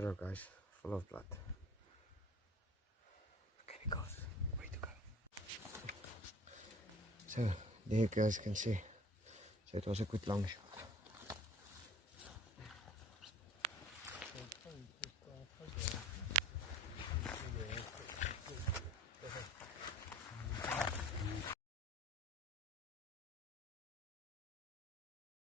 spider, guys, full of blood. Okay, it goes. Way to go. So there you guys can see. So it was a good long shot.